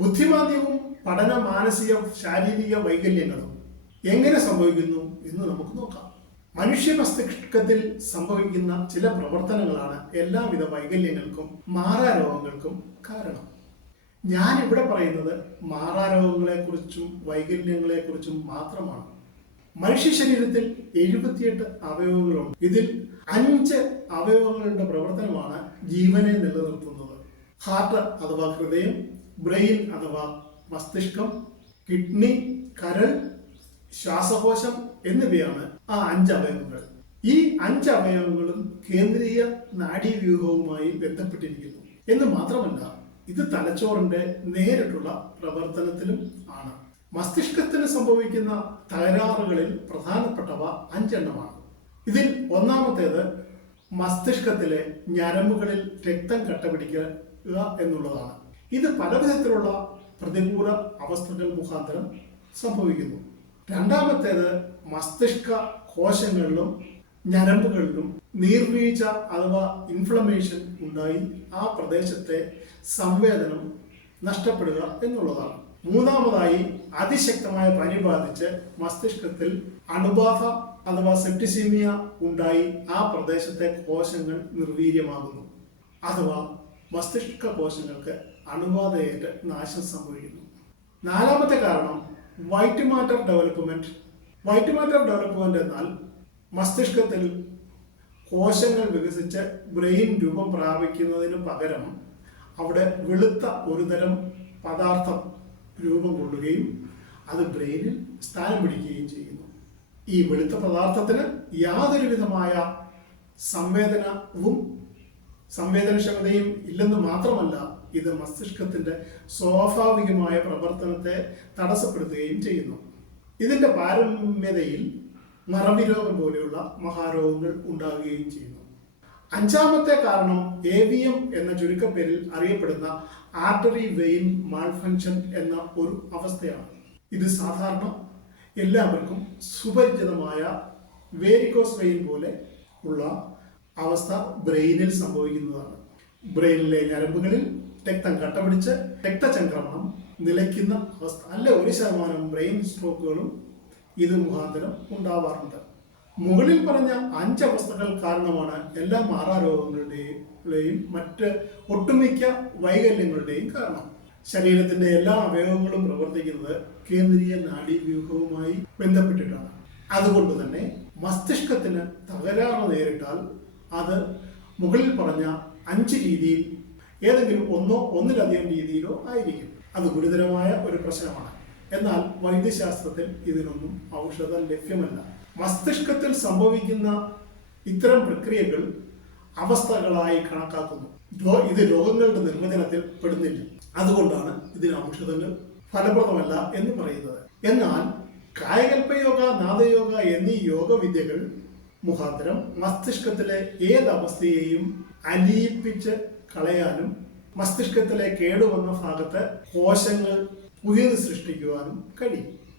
ബുദ്ധിമാന്ദ്യവും പഠന മാനസിക ശാരീരിക വൈകല്യങ്ങളും എങ്ങനെ സംഭവിക്കുന്നു എന്ന് നമുക്ക് നോക്കാം. മനുഷ്യ മസ്തിഷ്കത്തിൽ സംഭവിക്കുന്ന ചില പ്രവർത്തനങ്ങളാണ് എല്ലാവിധ വൈകല്യങ്ങൾക്കും മാറാരോഗങ്ങൾക്കും കാരണം. ഞാൻ ഇവിടെ പറയുന്നത് മാറാരോഗങ്ങളെക്കുറിച്ചും വൈകല്യങ്ങളെക്കുറിച്ചും മാത്രമാണ്. മനുഷ്യ ശരീരത്തിൽ 78 അവയവങ്ങളുണ്ട്. ഇതിൽ 5 അവയവങ്ങളുടെ പ്രവർത്തനമാണ് ജീവനെ നിലനിർത്തുന്നത്. ഹാർട്ട് അഥവാ ഹൃദയം, ബ്രെയിൻ അഥവാ മസ്തിഷ്കം, കിഡ്നി, കരൾ, ശ്വാസകോശം എന്നിവയാണ് ആ 5 അവയവങ്ങൾ. ഈ 5 അവയവങ്ങളും കേന്ദ്രീയ നാഡീവ്യൂഹവുമായി ബന്ധപ്പെട്ടിരിക്കുന്നു എന്ന് മാത്രമല്ല, ഇത് തലച്ചോറിന്റെ നേരിട്ടുള്ള പ്രവർത്തനത്തിലും ആണ്. മസ്തിഷ്കത്തിന് സംഭവിക്കുന്ന തകരാറുകളിൽ പ്രധാനപ്പെട്ടവ 5 എണ്ണമാണ്. ഇതിൽ ഒന്നാമത്തേത് മസ്തിഷ്കത്തിലെ ഞരമ്പുകളിൽ രക്തം കട്ടപിടിക്കുക എന്നുള്ളതാണ്. ഇത് പലവിധത്തിലുള്ള പ്രതികൂല അവസ്ഥകൾ മുഖാന്തരം സംഭവിക്കുന്നു. രണ്ടാമത്തേത് മസ്തിഷ്ക കോശങ്ങളിലും ഞരമ്പുകളിലും നീർവീഴ്ച അഥവാ ഇൻഫ്ലമേഷൻ ഉണ്ടായി ആ പ്രദേശത്തെ സംവേദനം നഷ്ടപ്പെടുക എന്നുള്ളതാണ്. മൂന്നാമതായി അതിശക്തമായ പനി ബാധിച്ച് മസ്തിഷ്കത്തിൽ അണുബാധ അഥവാ സെപ്റ്റിസീമിയ ഉണ്ടായി ആ പ്രദേശത്തെ കോശങ്ങൾ നിർവീര്യമാകുന്നു അഥവാ മസ്തിഷ്ക കോശങ്ങൾക്ക് അണുബാധയേറ്റ് നാശം സംഭവിക്കുന്നു. നാലാമത്തെ കാരണം white matter development. White matter development എന്നാൽ മസ്തിഷ്കത്തിൽ കോശങ്ങൾ വികസിച്ച് ബ്രെയിൻ രൂപം പ്രാപിക്കുന്നതിന് പകരം അവിടെ വെളുത്ത ഒരുതരം പദാർത്ഥം രൂപം കൊള്ളുകയും അത് ബ്രെയിനിൽ സ്ഥാനം പിടിക്കുകയും ചെയ്യുന്നു. ഈ വെളുത്ത പദാർത്ഥത്തിന് യാതൊരു വിധമായ സംവേദനക്ഷമതയും ഇല്ലെന്ന് മാത്രമല്ല, ഇത് മസ്തിഷ്കത്തിന്റെ സ്വാഭാവികമായ പ്രവർത്തനത്തെ തടസ്സപ്പെടുത്തുകയും ചെയ്യുന്നു. ഇതിന്റെ പാരമ്യതയിൽ മറവി രോഗം പോലെയുള്ള മഹാരോഗങ്ങൾ ഉണ്ടാകുകയും ചെയ്യുന്നു. അഞ്ചാമത്തെ കാരണം AVM എന്ന ചുരുക്കപ്പേരിൽ അറിയപ്പെടുന്ന ആർട്ടറി വെയിൻ മാൽഫങ്ഷൻ എന്ന ഒരു അവസ്ഥയാണ്. ഇത് സാധാരണ എല്ലാവർക്കും സുപരിചിതമായ വേരിക്കോസ് വെയിൻ പോലെ ഉള്ള അവസ്ഥ ബ്രെയിനിൽ സംഭവിക്കുന്നതാണ്. ബ്രെയിനിലെ ഞരമ്പുകളിൽ രക്തം കട്ടപിടിച്ച് രക്തചംക്രമണം നിലയ്ക്കുന്ന അവസ്ഥ. അല്ല 1% ബ്രെയിൻ സ്ട്രോക്കുകളും ഇത് മുഖാന്തരം ഉണ്ടാവാറുണ്ട്. മുകളിൽ പറഞ്ഞ 5 അവസ്ഥകൾ കാരണമാണ് എല്ലാ മാറാരോഗങ്ങളുടെയും മറ്റ് ഒട്ടുമിക്ക വൈകല്യങ്ങളുടെയും കാരണം. ശരീരത്തിന്റെ എല്ലാ അവയവങ്ങളും പ്രവർത്തിക്കുന്നത് കേന്ദ്രീയ നാഡീവ്യൂഹവുമായി ബന്ധപ്പെട്ടിട്ടാണ്. അതുകൊണ്ട് തന്നെ മസ്തിഷ്കത്തിന് തകരാറ് നേരിട്ടാൽ അത് മുകളിൽ പറഞ്ഞ 5 രീതിയിൽ ഏതെങ്കിലും ഒന്നിലധികം രീതിയിലോ ആയിരിക്കും. അത് ഗുരുതരമായ ഒരു പ്രശ്നമാണ്. എന്നാൽ വൈദ്യശാസ്ത്രത്തിൽ ഇതിനൊന്നും ഔഷധം ലഭ്യമല്ല. മസ്തിഷ്കത്തിൽ സംഭവിക്കുന്ന ഇത്തരം പ്രക്രിയകൾ അവസ്ഥകളായി കണക്കാക്കുന്നു. ഇത് രോഗങ്ങളുടെ നിർവചനത്തിൽ പെടുന്നില്ല. അതുകൊണ്ടാണ് ഇതിന് ഔഷധങ്ങൾ ഫലപ്രദമല്ല എന്ന് പറയുന്നത്. എന്നാൽ കായകൽപ്പയോഗ, നാദയോഗ എന്നീ യോഗവിദ്യകൾ മുഖാന്തരം മസ്തിഷ്കത്തിലെ ഏതവസ്ഥയെയും അലിയിപ്പിച്ച് കളയാനും മസ്തിഷ്കത്തിലെ കേടുവന്ന ഭാഗത്ത് കോശങ്ങൾ പുതിയത് സൃഷ്ടിക്കുവാനും കഴിയും.